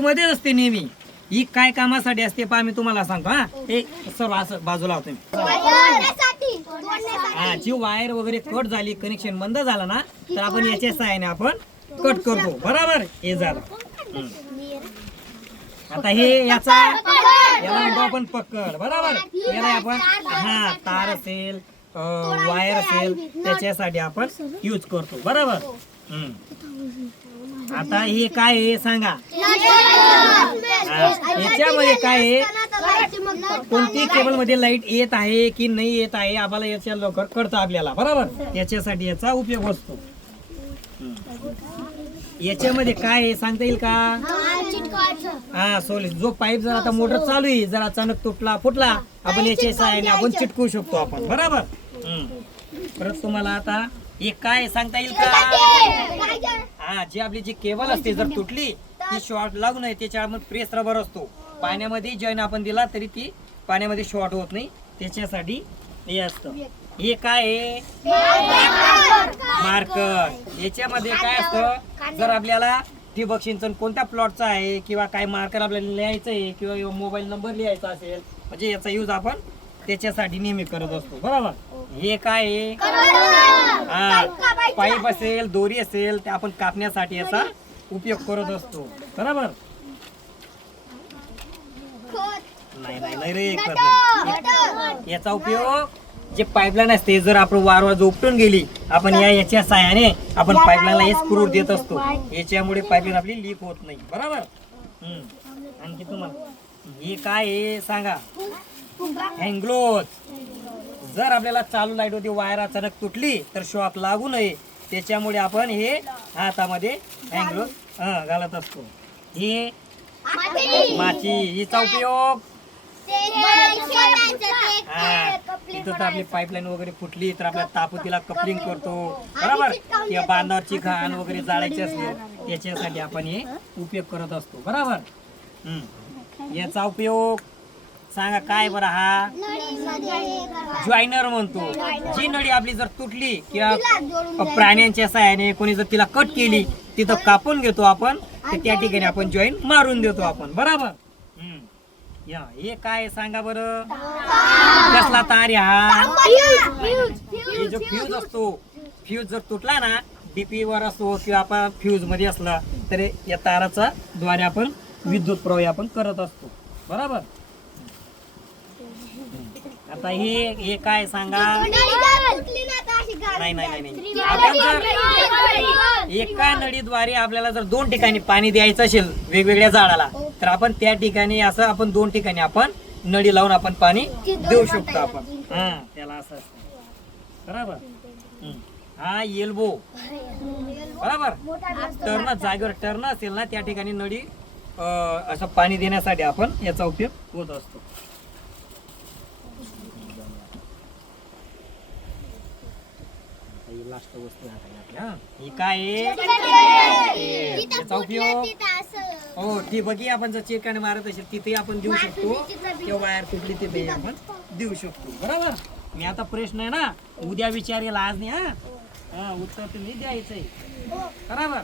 मध्ये असते नेहमी. ही काय कामासाठी असते पहा मी तुम्हाला सांगतो. हा हे सर्व असं बाजूला होतं. हा जी वायर वगैरे कट झाली, कनेक्शन बंद झालं ना, तर आपण याच्या सहाय्याने आपण कट करतो. बरोबर. हे झालं. आता हे याला म्हणतो आपण पकड. बरोबर. याला आपण हा तार असेल, वायर असेल, त्याच्यासाठी आपण यूज करतो. बरोबर. आता हे काय आहे सांगा. याच्यामध्ये काय आहे, कोणती केबल मध्ये लाईट येत आहे की नाही येत आहे आम्हाला याच्या लवकर कळतं आपल्याला. बरोबर. याच्यासाठी याचा उपयोग असतो. याच्यामध्ये काय आहे सांगता येईल का? हा सोलिड जो पाईप जर आता मोटर चालू आहे, जर अचानक तुटला फुटला, आपण याच्या सहाय्याने आपण चिटकवू शकतो आपण. बरोबर. परत तुम्हाला आता हे काय सांगता येईल का? हा जी आपली जी केबल असते जर तुटली, ती शॉर्ट लागू नये त्याच्यामध्ये प्रेस रबर असतो. पाण्यामध्ये जॉईन आपण दिला तरी ती पाण्यामध्ये शॉर्ट होत नाही, त्याच्यासाठी हे असतं. हे काय आहे? मार्कर. याच्यामध्ये काय असतं, जर आपल्याला ठिबक सिंचन कोणत्या प्लॉटचा आहे किंवा काय मार्कर आपल्याला लिहायचं आहे किंवा मोबाईल नंबर लिहायचा असेल, म्हणजे याचा यूज आपण त्याच्यासाठी नेहमी करत असतो. बरोबर. हे काय आहे? पाईप असेल, दोरी असेल, ते आपण कापण्यासाठी याचा उपयोग करत असतो. बरोबर. नाही नाही नाही रे, याचा उपयोग जे पाईपलाईन असते, जर आपण वारंवार उपटून गेली, आपण याच्या साहाय्याने आपण पाईपलाईनला हे स्क्रू देत असतो. याच्यामुळे पाईपलाईन आपली लीक होत नाही. बरोबर. आणखी तुम्हाला हे काय आहे सांगा. हँग्लोज. जर आपल्याला चालू लाईट होती, वायर अचानक तुटली तर शॉक लागू नये त्याच्यामुळे आपण हे हातामध्ये हँग्लोज घालत असतो. हे माची. हिचा उपयोग इथं तर आपली पाईपलाईन वगैरे फुटली तर आपल्या तापुतीला कपलिंग करतो. बरोबर. किंवा बांधावरची घाण वगैरे जाळायची असते, त्याच्यासाठी आपण हे उपयोग करत असतो. बरोबर. याचा उपयोग सांगा काय बरं. हा जॉईनर म्हणतो. जी नळी आपली जर तुटली किंवा प्राण्यांच्या सहाय्याने कोणी जर तिला कट केली, तिथं कापून घेतो आपण, तर त्या ठिकाणी आपण जॉईन मारून देतो आपण. बरोबर. हे काय सांगा बरं. कसला तार हा? हे जो फ्यूज असतो, फ्यूज जर तुटला ना, डीपी वर असतो किंवा आपण फ्यूज मध्ये असला, तर या ताराचा द्वारे आपण विद्युत प्रवाह आपण करत असतो. बरोबर. आता हे काय सांगा. नाही नाही नाही. आपण जर एका नळीद्वारे आपल्याला जर दोन ठिकाणी पाणी द्यायचं असेल वेगवेगळ्या झाडाला, तर आपण त्या ठिकाणी असं आपण दोन ठिकाणी आपण नळी लावून आपण पाणी देऊ शकतो आपण. त्याला असं असतं. बरोबर. हा एल्बो. बरोबर. टर्न जागेवर टर्न असेल ना, त्या ठिकाणी नळी असं पाणी देण्यासाठी आपण याचा उपयोग होत असतो. लास्ट वस्तू ही काय आहे? याचा उपयोग हो ती बघी आपण जर चिरकाने मारत असेल तिथे आपण देऊ शकतो, किंवा वायर तुटली तिथे आपण देऊ शकतो. बरोबर. मी आता प्रश्न आहे ना, उद्या विचारेल आज नाही. उत्तर तुम्ही द्यायचंय. बरोबर.